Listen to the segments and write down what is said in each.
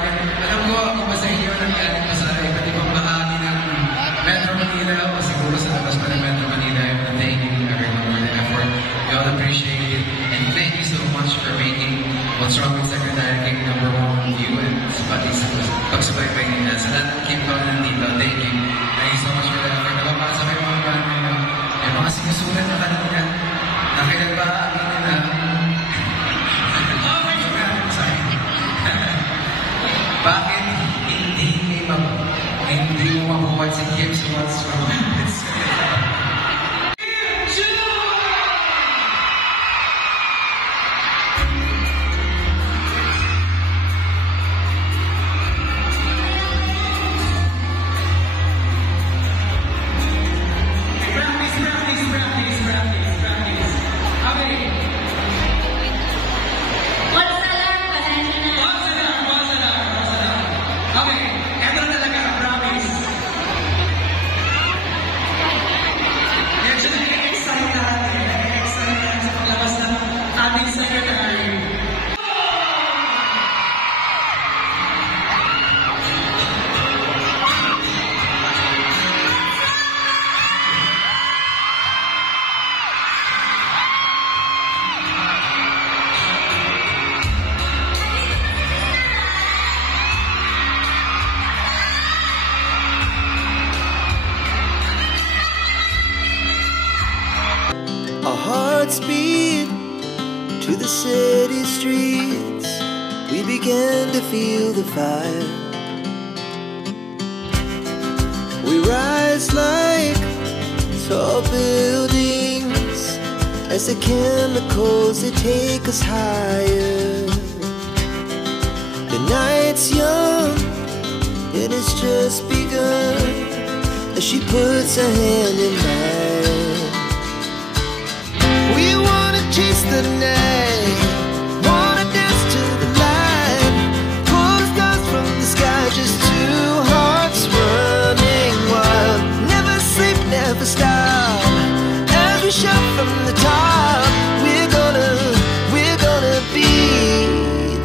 tawagan. Alam ko, ako ba sa inyo nanggaling pa sa iba't ibang bahagi ng Metro Manila o siguro sa labas pa ng Metro Manila. I want to thank you everyone for the effort. We all appreciate it. And thank you so much for making What's Wrong with Secretary King #1 with you and pati sa pagsubaybay nila. Sa lahat ng Kim Kong nandito, thank you. Thank you so much for the effort. Napapasa ko yung mga banda nyo. Yung mga sinusulat na kanina na kinagbahagi nila. Oh my God! Sorry. Bakit hindi mo mabuhat si Kim sa What's Wrong with Secretary? Our hearts beat to the city streets. We began to feel the fire. We rise like tall buildings as the chemicals, they take us higher. The night's young and it's just begun as she puts her hand in mine. We wanna chase the night, wanna dance to the light, pull stars from the sky, just two hearts running wild. Never sleep, never stop, as we shout from the top. We're gonna be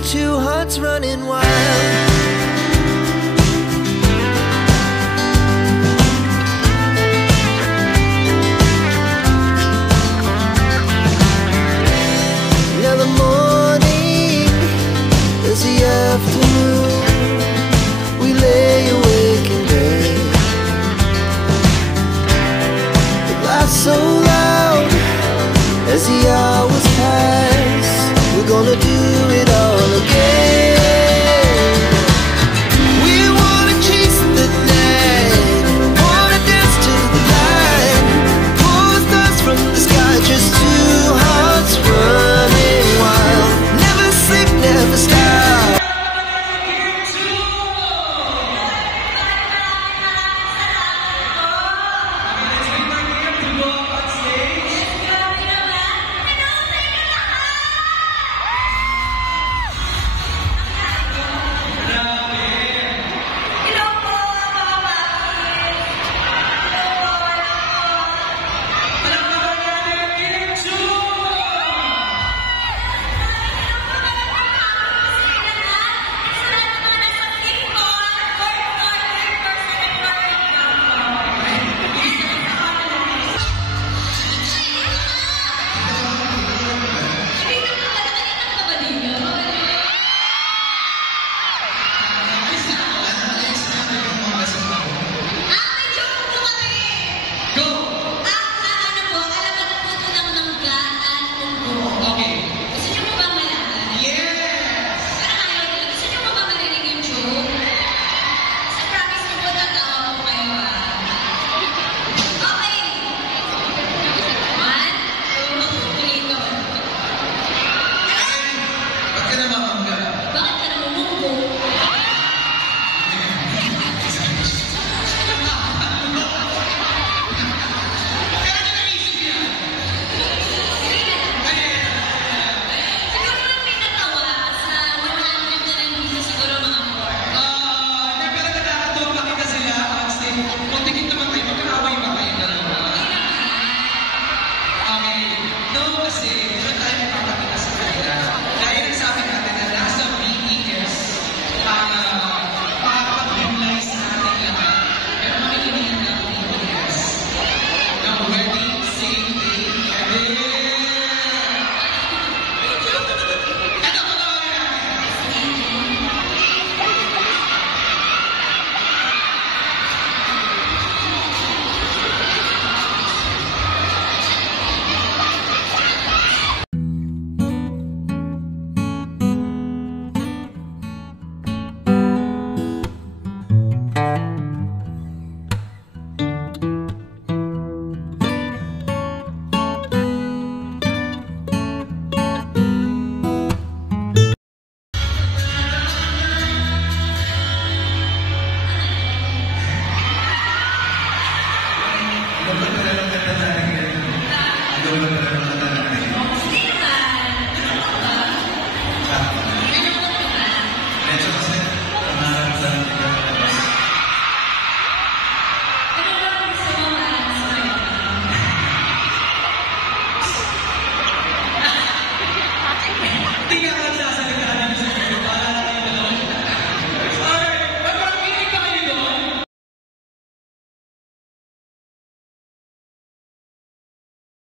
two hearts running wild.